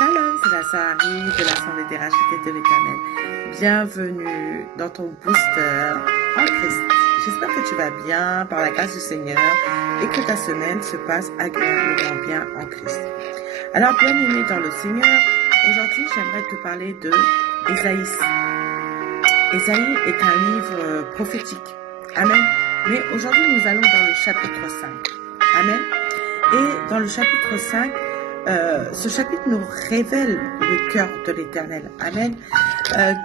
Shalom, c'est la sœur Harry de l'Assemblée des rachetés de l'Éternel. Bienvenue dans ton booster en Christ. J'espère que tu vas bien par la grâce du Seigneur et que ta semaine se passe agréablement bien en Christ. Alors, bien-aimé dans le Seigneur, aujourd'hui j'aimerais te parler de Ésaïe. Ésaïe est un livre prophétique. Amen. Mais aujourd'hui nous allons dans le chapitre 5. Amen. Et dans le chapitre 5, ce chapitre nous révèle le cœur de l'Éternel. Amen.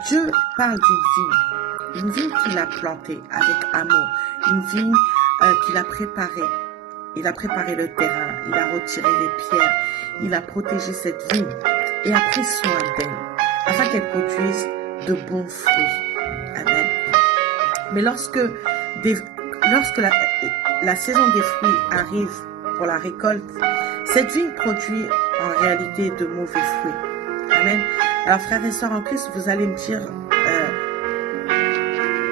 Dieu parle d'une vigne qu'il a plantée avec amour, une vigne qu'il a préparée. Il a préparé le terrain, il a retiré les pierres, il a protégé cette vigne et a pris soin d'elle, afin qu'elle produise de bons fruits. Amen. Mais lorsque la saison des fruits arrive pour la récolte, cette vigne produit en réalité de mauvais fruits. Amen. Alors frères et sœurs en Christ, vous allez me dire,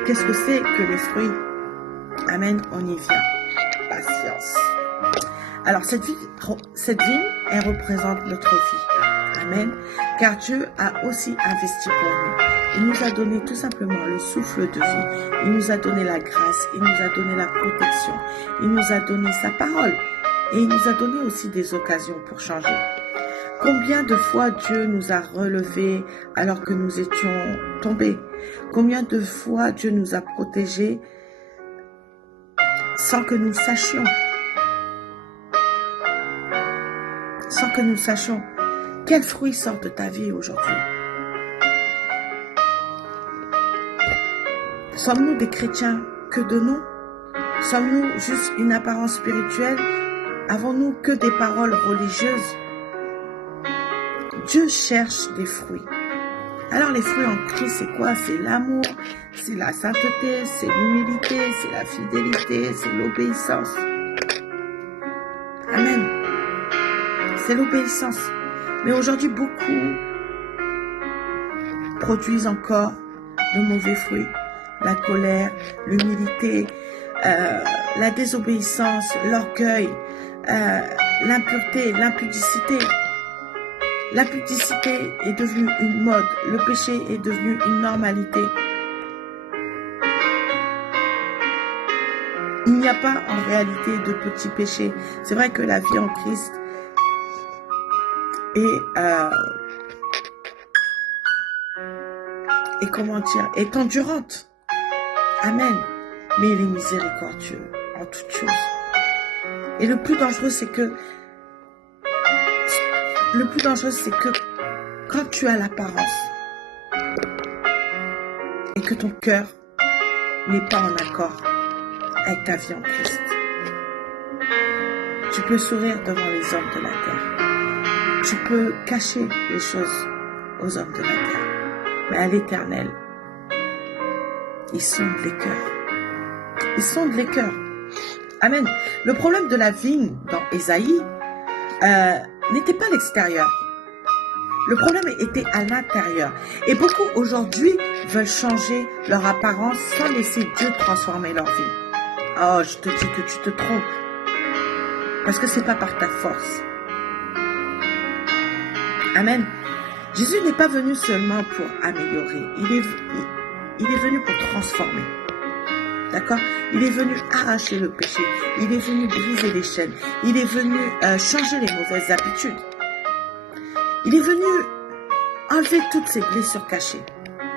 qu'est-ce que c'est que les fruits? Amen, on y vient. Patience. Alors cette vigne, elle représente notre vie. Amen. Car Dieu a aussi investi pour nous. Il nous a donné tout simplement le souffle de vie. Il nous a donné la grâce. Il nous a donné la protection. Il nous a donné sa parole. Et il nous a donné aussi des occasions pour changer. Combien de fois Dieu nous a relevés alors que nous étions tombés? Combien de fois Dieu nous a protégés sans que nous sachions? Sans que nous sachions. Quels fruits sortent de ta vie aujourd'hui? Sommes-nous des chrétiens que de nom? Sommes-nous juste une apparence spirituelle? Avons-nous que des paroles religieuses? Dieu cherche des fruits. Alors les fruits en Christ, c'est quoi? C'est l'amour, c'est la sainteté, c'est l'humilité, c'est la fidélité, c'est l'obéissance. Amen. C'est l'obéissance. Mais aujourd'hui, beaucoup produisent encore de mauvais fruits. La colère, l'humilité, la désobéissance, l'orgueil, l'impureté, l'impudicité. L'impudicité est devenue une mode. Le péché est devenu une normalité. Il n'y a pas en réalité de petits péchés. C'est vrai que la vie en Christ est endurante. Amen. Mais il est miséricordieux en toutes choses. Et le plus dangereux, c'est que quand tu as l'apparence et que ton cœur n'est pas en accord avec ta vie en Christ, tu peux sourire devant les hommes de la terre. Tu peux cacher les choses aux hommes de la terre. Mais à l'Éternel, ils sondent les cœurs. Ils sondent les cœurs. Amen. Le problème de la vigne dans Ésaïe n'était pas l'extérieur. Le problème était à l'intérieur. Et beaucoup aujourd'hui veulent changer leur apparence sans laisser Dieu transformer leur vie. Oh, je te dis que tu te trompes. Parce que c'est pas par ta force. Amen. Jésus n'est pas venu seulement pour améliorer. Il est venu pour transformer. D'accord? Il est venu arracher le péché. Il est venu briser les chaînes. Il est venu changer les mauvaises habitudes. Il est venu enlever toutes ces blessures cachées.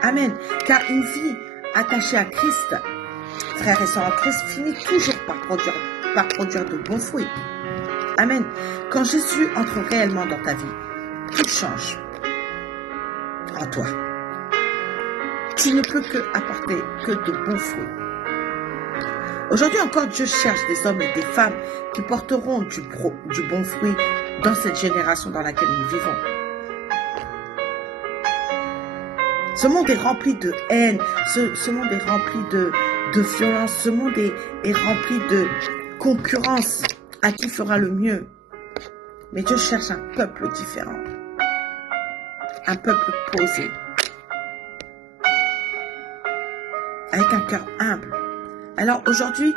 Amen. Car une vie attachée à Christ, frères et sœurs en Christ, finit toujours par produire de bons fruits. Amen. Quand Jésus entre réellement dans ta vie, tout change en toi. Tu ne peux que apporter que de bons fruits. Aujourd'hui encore, Dieu cherche des hommes et des femmes qui porteront du bon fruit dans cette génération dans laquelle nous vivons. Ce monde est rempli de haine, ce monde est rempli de violence, ce monde est rempli de concurrence. À qui fera le mieux? Mais Dieu cherche un peuple différent, un peuple posé, avec un cœur humble. Alors aujourd'hui,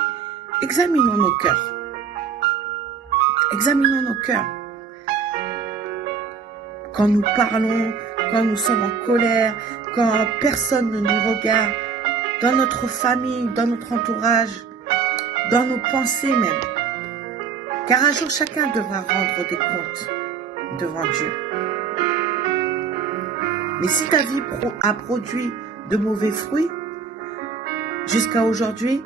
examinons nos cœurs. Examinons nos cœurs. quand nous parlons, quand nous sommes en colère, quand personne ne nous regarde, dans notre famille, dans notre entourage, dans nos pensées même. Car un jour, chacun devra rendre des comptes devant Dieu. Mais si ta vie a produit de mauvais fruits, jusqu'à aujourd'hui,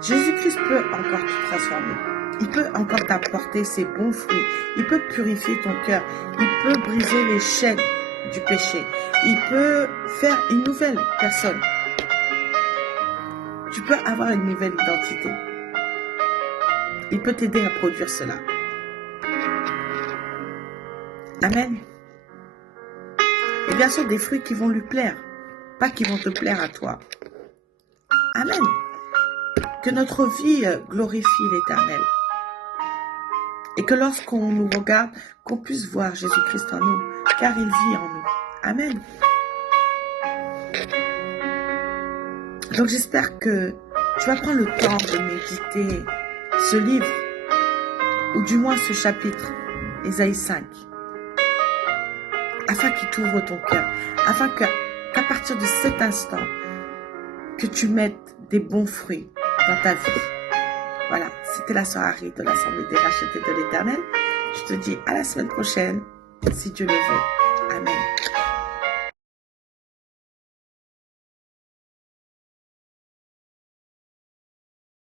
Jésus-Christ peut encore te transformer. Il peut encore t'apporter ses bons fruits. Il peut purifier ton cœur. Il peut briser les chaînes du péché. Il peut faire une nouvelle personne. Tu peux avoir une nouvelle identité. Il peut t'aider à produire cela. Amen. Et bien sûr, des fruits qui vont lui plaire, pas qui vont te plaire à toi. Amen. Que notre vie glorifie l'Éternel. Et que lorsqu'on nous regarde, qu'on puisse voir Jésus-Christ en nous, car il vit en nous. Amen. Donc j'espère que tu vas prendre le temps de méditer ce livre, ou du moins ce chapitre, Ésaïe 5, afin qu'il t'ouvre ton cœur, afin qu'à partir de cet instant, que tu mettes des bons fruits dans ta vie. Voilà, c'était la sœur Harry de l'Assemblée des rachetés de l'Éternel. Je te dis à la semaine prochaine, si Dieu le veut.